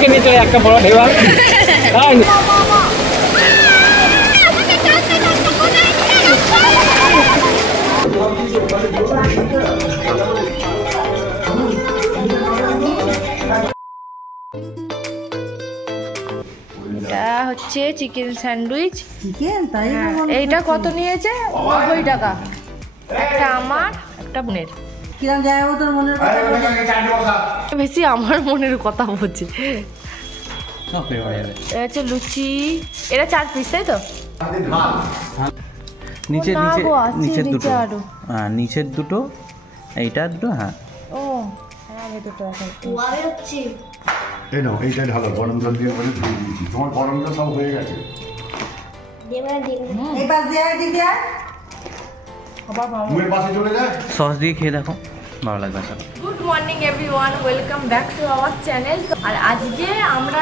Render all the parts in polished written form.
ওকে নিয়ে চলে একটা বড় ঢেউ আর এটা হচ্ছে চিকেন স্যান্ডউইচ। চিকেন তাই এইটা কত নিয়েছে? 90 টাকা। একটা আমার, একটা বোনের। কিরম যায় ও তোর মনের কথা বেশি আমার মনের কথা বলছে। এটা হচ্ছে লুচি, এটা 4 পিস তাই তো? নিচে নিচে নিচের দুটো, হ্যাঁ নিচের দুটো, এইটা দুটো, হ্যাঁ ও আগে দুটো আছে। ওয়ারে হচ্ছে এই নাও, এইটা ঢালো গরম জল দিয়ে করে ধুয়ে দিয়েছি। তোমার গরম জল সব হয়ে গেছে। দেবে দেবে এই পাশ দিয়ে আয় দিদি আয়। মুখের পাশে চলে যায়। সস দিয়ে খেয়ে দেখো, ভালো লাগবে আসলে। Good morning everyone, welcome back to our channel. আর আজকে আমরা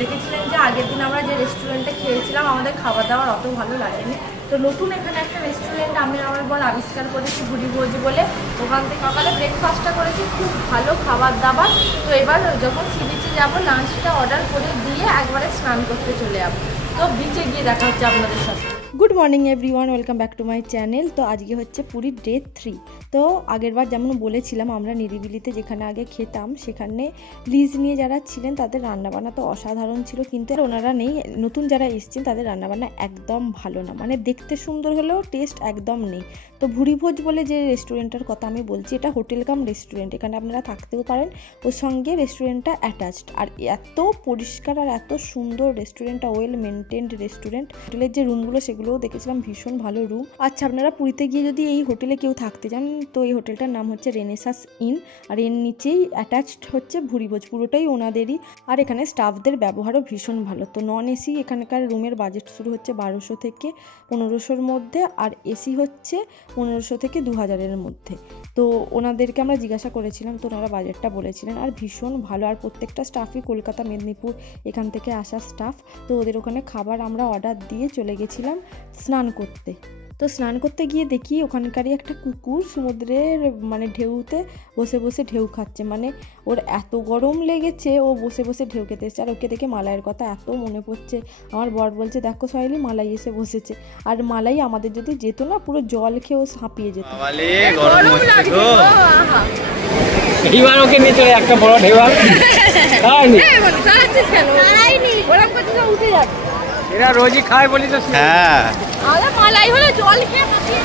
দেখেছিলাম যে আগের দিন আমরা যে রেস্টুরেন্টে খেয়েছিলাম আমাদের খাবার দাবার অত ভালো লাগেনি। তো নতুন এখানে একটা রেস্টুরেন্ট আমি আমার বল আবিষ্কার করেছি ভুড়িভোজ বলে। ওখান থেকে সকালে ব্রেকফাস্টটা করেছি, খুব ভালো খাবার দাবার। তো এবার যখন সি বিচে যাবো লাঞ্চটা অর্ডার করে দিয়ে একবারে স্নান করতে চলে যাবো। তো বিচে গিয়ে দেখা হচ্ছে আপনাদের সাথে। Good morning everyone, welcome back to my channel. তো আজকে হচ্ছে পুরীর ডে 3। তো আগেরবার যেমন বলেছিলাম আমরা নিরিবিলিতে যেখানে আগে খেতাম সেখানে লিজ নিয়ে যারা ছিলেন তাদের রান্নাবান্না তো অসাধারণ ছিল, কিন্তু ওনারা নেই। নতুন যারা এসছেন তাদের রান্নাবান্না একদম ভালো না, মানে দেখতে সুন্দর হলেও টেস্ট একদম নেই। তো ভুড়িভোজ বলে যে রেস্টুরেন্টের কথা আমি বলছি, এটা হোটেল কাম রেস্টুরেন্ট, এখানে আপনারা থাকতেও পারেন, ওর সঙ্গে রেস্টুরেন্টটা অ্যাটাচড। আর এত পরিষ্কার আর এত সুন্দর রেস্টুরেন্টটা, ওয়েল মেনটেন্ড রেস্টুরেন্ট। হোটেলের যে রুমগুলো সেগুলোও দেখেছিলাম, ভীষণ ভালো রুম। আচ্ছা, আপনারা পুরীতে গিয়ে যদি এই হোটেলে কেউ থাকতে চান তো এই হোটেলটার নাম হচ্ছে রেনেসাস ইন, আর এর নিচেই অ্যাটাচড হচ্ছে ভুড়িভোজ, পুরোটাই ওনাদেরই। আর এখানে স্টাফদের ব্যবহারও ভীষণ ভালো। তো নন এসি এখানকার রুমের বাজেট শুরু হচ্ছে 1200 থেকে 1500-র মধ্যে, আর এসি হচ্ছে 1500 থেকে 2000-এর মধ্যে। তো ওনাদেরকে আমরা জিজ্ঞাসা করেছিলাম, তো ওনারা বাজেটটা বলেছিলেন। আর ভীষণ ভালো, আর প্রত্যেকটা স্টাফই কলকাতা মেদিনীপুর এখান থেকে আসা স্টাফ। তো ওদের ওখানে খাবার আমরা অর্ডার দিয়ে চলে গেছিলাম স্নান করতে। তো স্নান করতে গিয়ে দেখি ওখানকারই একটা কুকুর সমুদ্রের মানে ঢেউতে বসে বসে ঢেউ খাচ্ছে। মানে ওর এত গরম লেগেছে, ও বসে বসে ঢেউ খেতে এসেছে। আর ওকে দেখে মালাইয়ের কথা এত মনে পড়ছে। আমার বর বলছে দেখো সহেলি মালাই এসে বসেছে। আর মালাই আমাদের যদি যেত না পুরো জল খেয়ে ও হাঁপিয়ে যেত। এইবার ওকে নিয়ে চলে একটা বড় ঢেউ আর এরা রোজই খায় বলি তো। হ্যাঁ মালাই হলে জল খেয়ে হাঁপিয়ে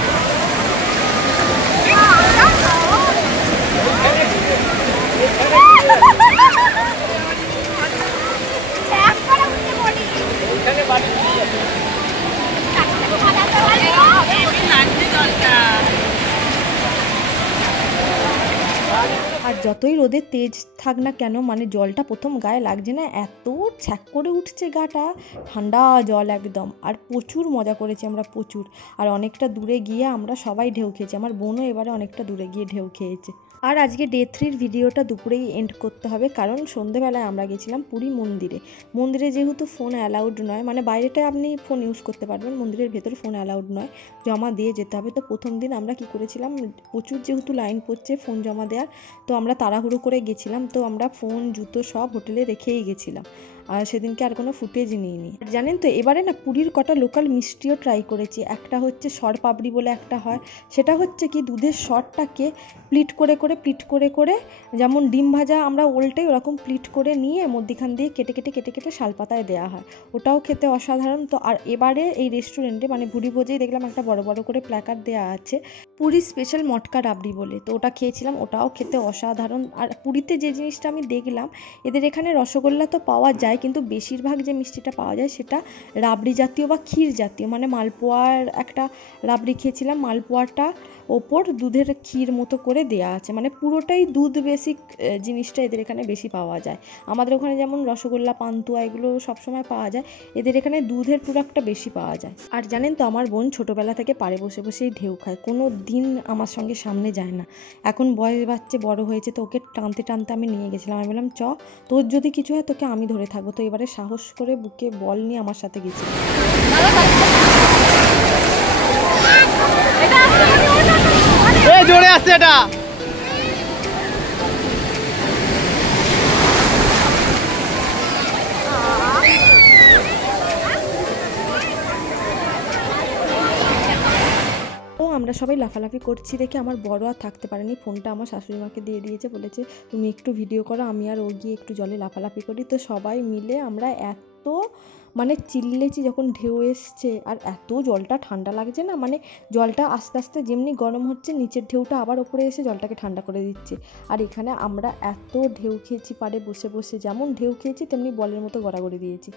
আর যতই রোদের তেজ থাক না কেন, মানে জলটা প্রথম গায়ে লাগছে না, এত ছ্যাক করে উঠছে গাটা, ঠান্ডা জল একদম। আর প্রচুর মজা করেছি আমরা, প্রচুর। আর অনেকটা দূরে গিয়ে আমরা সবাই ঢেউ খেয়েছি, আমার বোনও এবারে অনেকটা দূরে গিয়ে ঢেউ খেয়েছে। আর আজকে ডে 3-র ভিডিওটা দুপুরেই এন্ড করতে হবে, কারণ সন্ধ্যেবেলায় আমরা গেছিলাম পুরী মন্দিরে। মন্দিরে যেহেতু ফোন অ্যালাউড নয়, মানে বাইরেটায় আপনি ফোন ইউজ করতে পারবেন, মন্দিরের ভেতর ফোন অ্যালাউড নয়, জমা দিয়ে যেতে হবে। তো প্রথম দিন আমরা কি করেছিলাম, প্রচুর যেহেতু লাইন পড়ছে ফোন জমা দেওয়ার, তো আমরা তাড়াহুড়ো করে গেছিলাম। তো আমরা ফোন জুতো সব হোটেলে রেখেই গেছিলাম, আর সেদিনকে আর কোনো ফুটেজ নিইনি। জানেন তো এবারে না পুরীর কটা লোকাল মিষ্টিও ট্রাই করেছি। একটা হচ্ছে সর পাপড়ি বলে একটা হয়, সেটা হচ্ছে কি দুধের সরটাকে প্লিট করে করে যেমন ডিম ভাজা আমরা ওল্টাই ওরকম প্লিট করে নিয়ে মধ্যিখান দিয়ে কেটে কেটে শালপাতায় দেওয়া হয়, ওটাও খেতে অসাধারণ। তো আর এবারে এই রেস্টুরেন্টে মানে ভুড়িভোজেই দেখলাম একটা বড় বড় করে প্ল্যাকার্ড দেওয়া আছে পুরী স্পেশাল মটকা রাবড়ি বলে, তো ওটা খেয়েছিলাম, ওটাও খেতে অসাধারণ। আর পুরীতে যে জিনিসটা আমি দেখলাম, এদের এখানে রসগোল্লা তো পাওয়া যায়, কিন্তু বেশিরভাগ যে মিষ্টিটা পাওয়া যায় সেটা রাবড়ি জাতীয় বা ক্ষীর জাতীয়। মানে মালপোয়ার একটা রাবড়ি খেয়েছিলাম, মালপোয়াটা ওপর দুধের ক্ষীর মতো করে দেওয়া আছে, মানে পুরোটাই দুধ বেসিক জিনিসটা এদের এখানে বেশি পাওয়া যায়। আমাদের ওখানে যেমন রসগোল্লা পান্তুয়া এগুলো সবসময় পাওয়া যায়, এদের এখানে দুধের প্রোডাক্টটা বেশি পাওয়া যায়। আর জানেন তো আমার বোন ছোটোবেলা থেকে পাড়ে বসে বসেই ঢেউ খায়, কোনো দিন আমার সঙ্গে সামনে যায় না। এখন বয়স বাচ্চা বড় হয়েছে, তো ওকে টানতে টানতে আমি নিয়ে গেছিলাম। আমি বললাম তোর যদি কিছু হয় তোকে আমি ধরে থাকবো। তো এবারে সাহস করে বুকে বল নিয়ে আমার সাথে গেছিল। জোরে আসছে এটা। আমরা সবাই লাফালাফি করছি দেখে আমার বড় আর থাকতে পারেনি, ফোনটা আমার শাশুড়ি মাকে দিয়ে দিয়েছে, বলেছে তুমি একটু ভিডিও করো, আমি আর ও গিয়ে একটু জলে লাফালাফি করি। তো সবাই মিলে আমরা এত মানে চিল্লেছি যখন ঢেউ এসছে, আর এত জলটা ঠান্ডা লাগছে না, মানে জলটা আস্তে আস্তে যেমনি গরম হচ্ছে নিচের ঢেউটা আবার ওপরে এসে জলটাকে ঠান্ডা করে দিচ্ছে। আর এখানে আমরা এত ঢেউ খেয়েছি পাড়ে বসে বসে, যেমন ঢেউ খেয়েছি তেমনি বলের মতো গড়াগড়ি দিয়েছি।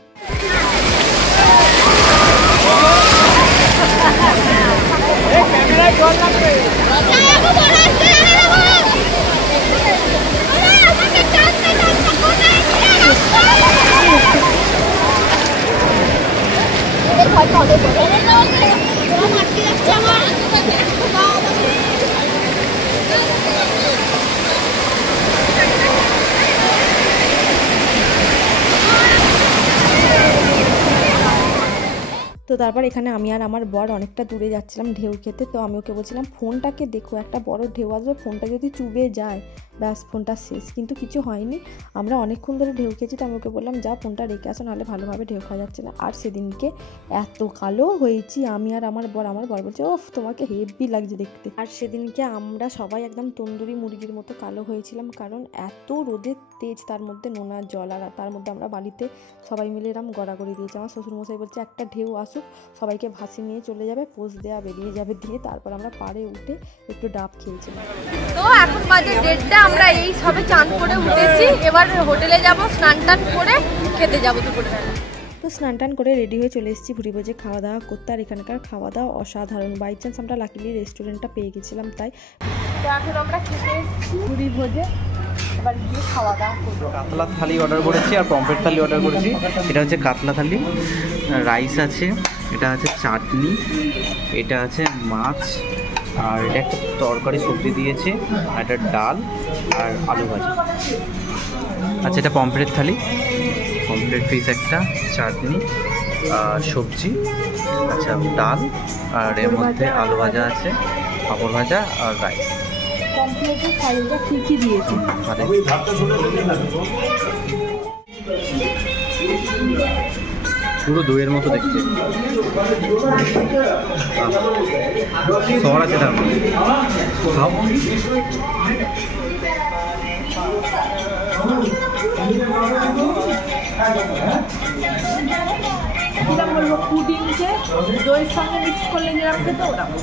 তো তারপর এখানে আমি আর আমার বর অনেকটা দূরে যাচ্ছিলাম ঢেউ খেতে। তো আমি ওকে বলছিলাম ফোনটাকে দেখো, একটা বড় ঢেউ আসবে, ফোনটা যদি চুবে যায় ব্যাস ফোনটা শেষ। কিন্তু কিছু হয়নি, আমরা অনেকক্ষণ ধরে ঢেউ খেয়েছি। তো আমি ওকে বললাম যা ফোনটা রেখে আসো, নাহলে ভালোভাবে ঢেউ খাওয়া যাচ্ছে না। আর সেদিনকে এত কালো হয়েছি আমি আর আমার বর বলছে ওফ তোমাকে হেভি লাগছে দেখতে। আর সেদিনকে আমরা সবাই একদম তন্দুরি মুরগির মতো কালো হয়েছিলাম, কারণ এত রোদের তেজ, তার মধ্যে নোনার জল, আর তার মধ্যে আমরা বাড়িতে সবাই মিলে এরম গড়াগড়ি দিয়েছি। আমার শ্বশুরমশাই বলছে একটা ঢেউ আসুক, সবাইকে ভাসি নিয়ে চলে যাবে, পোজ দেওয়া বেরিয়ে যাবে, দিয়ে তারপর আমরা পাড়ে উঠে একটু ডাব খেয়েছিলাম। তো এখন বাজে 1:30, আমরা এই সবে চান করে উঠেছি, এবার হোটেলে যাব, স্নান টান করে খেতে যাবো দুপুরবেলা। তো স্নান টান করে রেডি হয়ে চলে এসেছি ভুরি ভোজে খাওয়া দাওয়া করতে। আর এখানকার খাওয়া দাওয়া অসাধারণ, বাই চান্স আমরা লাকিলি রেস্টুরেন্টটা পেয়ে গেছিলাম তাই। তো এখন আমরা খেতে এসেছি ভুরি ভোজে, এবার গিয়ে খাওয়া দাওয়া করবো। কাতলা থালি অর্ডার করেছি আর পমফ্রেট থালি অর্ডার করেছি। এটা হচ্ছে কাতলা থালি, রাইস আছে, এটা আছে চাটনি, এটা আছে মাছ, আর এটা একটা তরকারি সবজি দিয়েছে, আর এটা ডাল আর আলু ভাজি। আচ্ছা এটা পমফ্রেট থালি, পমফ্রেট পিস একটা, চাটনি আর সবজি, আচ্ছা ডাল, আর এর মধ্যে আলু ভাজা আছে, পাঁপড় ভাজা আর রাইস। কমপ্লিটলি থালিটা ঠিকই দিয়েছে। পুরো দইয়ের মতো দেখতে, সর আছে তার মধ্যে। কিরকম বলবো, পুডিংকে দইয়ের সঙ্গে মিক্স করলে যেরকম খেতে ওরকম।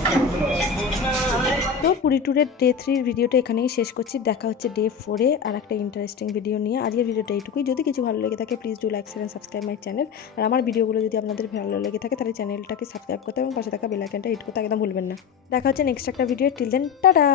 তো পুরী ট্যুরের ডে 3 ভিডিওটা এখানেই শেষ করছি। দেখা হচ্ছে ডে 4-এ আর একটা ইন্টারেস্টিং ভিডিও নিয়ে। আজকের ভিডিওটা এইটুকুই। যদি কিছু ভালো লেগে থাকে please do like, share and subscribe my channel. আর আমার ভিডিওগুলো যদি আপনাদের ভালো লেগে থাকে তাহলে চ্যানেলটাকে সাবস্ক্রাইব করতে এবং পাশে থাকা বেল আইকনটা হিট করতে একদম ভুলবেন না। দেখা হচ্ছে নেক্সট একটা ভিডিও। Till then tata.